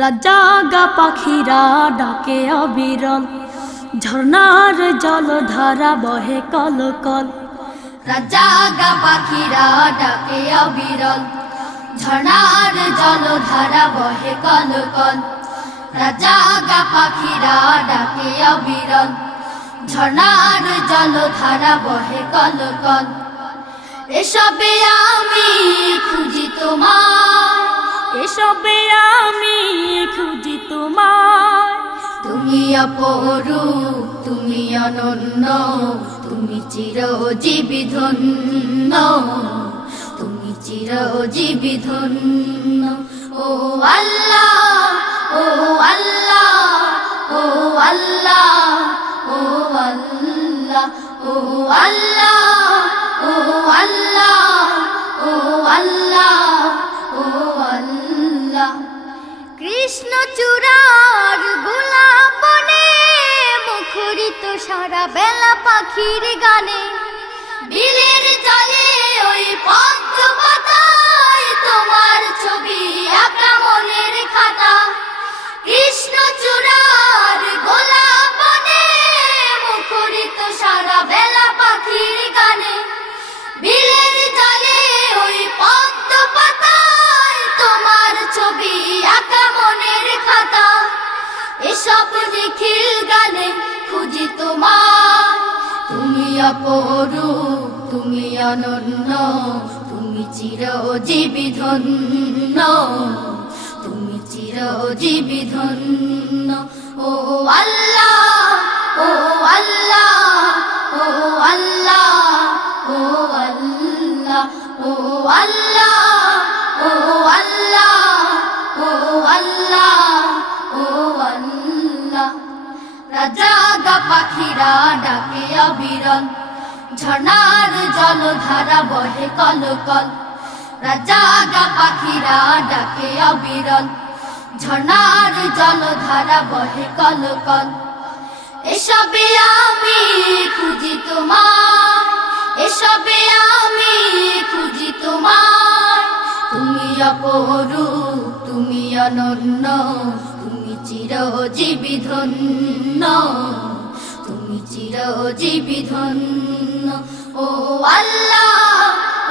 রাজাগা পাখিরা ডাকে অবিরল, ঝর্ণার জলধারা বহে কল কল। রাজাগা পাখিরা ডাকে অবিরল, ঝর্ণার জলধারা বহে কল কল। রাজাগা পাখিরা ডাকে অবিরল, ঝর্ণার জলধারা বহে কল কল। এসবে আমি খুঁজি তোমায়, এসবে আমি খুঁজি তোমায়। তুমি অপরূপ, তুমি অনন্য, তুমি চিরজীবী ধন্য, তুমি চিরজীবী ধন্য। ও আল্লাহ, ও আল্লাহ, ও আল্লাহ, ও আল্লাহ, ও আল্লাহ, ও আল্লাহ, ও আল্লাহ, ও আল্লাহ। কৃষ্ণচূড়ার গোলাপনে মুখরিত সারা বেলা পাখির গানে, বিলের জলে ওই পদ্ম পাতায় তোমার ছবি আঁকা মনের খাতা। কৃষ্ণচূড়ার গোলাপনে মুখরিত সারা বেলা পাখির গানে, বিলের জলে ওই পদ্ম পাতায় তোমার ছবি আঁকা মনের খাতা। এসব নিখিল গানে খুঁজি তোমায়, তুমি অপরূপ, তুমি অনন্য, তুমি চিরজীবী ধন্য, তুমি চিরজীবী ধন্য। ও আল্লাহ, ও আল্লাহ, ও আল্লাহ, ও আল্লাহ, ও আল্লাহ, ও আল্লাহ, ও আল্লাহ, ও আল্লাহ। রাজাগা পাখিরা ডাকে অবিরল, ঝর্ণার জলধারা বহে কল কল। রাজাগা পাখিরা ডাকে অবিরল, ঝর্ণার জলধারা বহে কল কল। এসবে আমি খুঁজি তোমায়, এসবে আমি খুঁজি তোমায়। তুমি অপরূপ, তুমি অনন্য, তুমি চিরজীবী ধন্য, তুমি চিরজীবী ধন্য। ও আল্লাহ,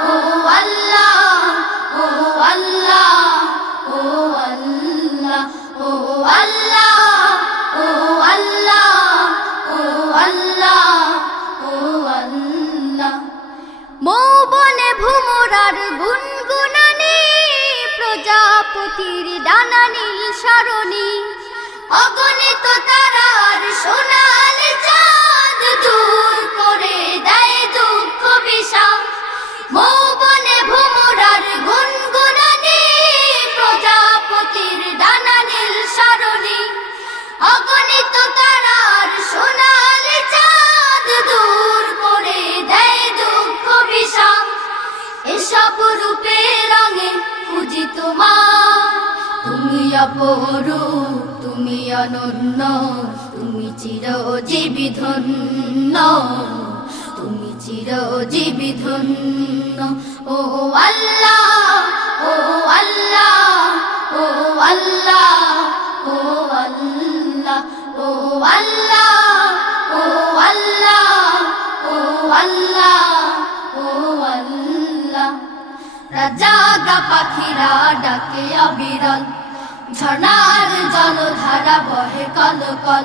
ও আল্লাহ, ও আল্লাহ, ও আল্লাহ, ও আল্লাহ, ও আল্লাহ, ও আল্লাহ, ও আল্লাহ। মৌবনে ভ্রমরার গুনগুনানি, প্রজাপতির ডানা নীল সরণি, অগণিত তারার সোনালি চাঁদ দূর করে দেয় দুঃখ বিষাদ। মৌবনে ভ্রমরার গুনগুনানি, প্রজাপতির ডানা নীল সরণি, অগণিত তারার সোনালি চাঁদ দূর করে দেয় দুঃখ বিষাদ। এসব রূপে রঙে খুঁজি তোমায়, তুমি অপরূপ, তুমি অনন্য, তুমি চিরজীবী ধন্য, তুমি চিরজীবী ধন্য। ও আল্লাহ, ও আল্লাহ, ও আল্লাহ, ও আল্লাহ, ও আল্লাহ, ও আল্লাহ, ও আল্লাহ, ও আল্লাহ। রাজাগা পাখিরা ডাকে অবিরল, ঝর্ণার জলধারা বহে কল কল।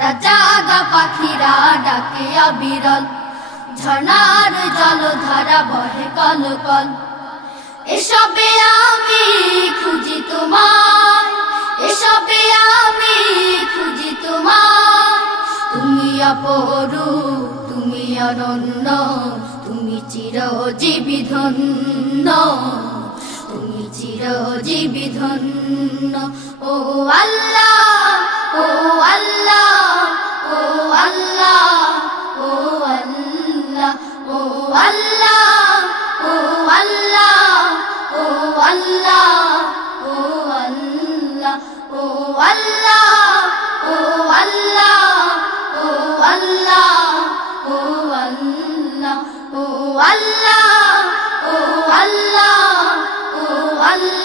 রাজাগা পাখিরা ডাকে অবিরল, ঝর্ণার জলধারা বহে কল কল। এসবে আমি খুঁজি তোমায়, এসবে আমি খুঁজি তোমায়। তুমি অপরূপ, তুমি অনন্য, তুমি চিরজীবী ধন্য, তুমি চিরজীবী ধন্য। ও আল্লাহ, ও আল্লাহ, ও আল্লাহ, ও আল্লাহ, ও আল্লাহ, ও আল্লাহ, ও আল্লাহ, ও আল্লাহ, ও আল্লাহ, ও আল্লাহ, ও আল্লাহ, ও আল্লাহ, ও আল্লাহ, ও আল্লাহ, ও আল্লাহ।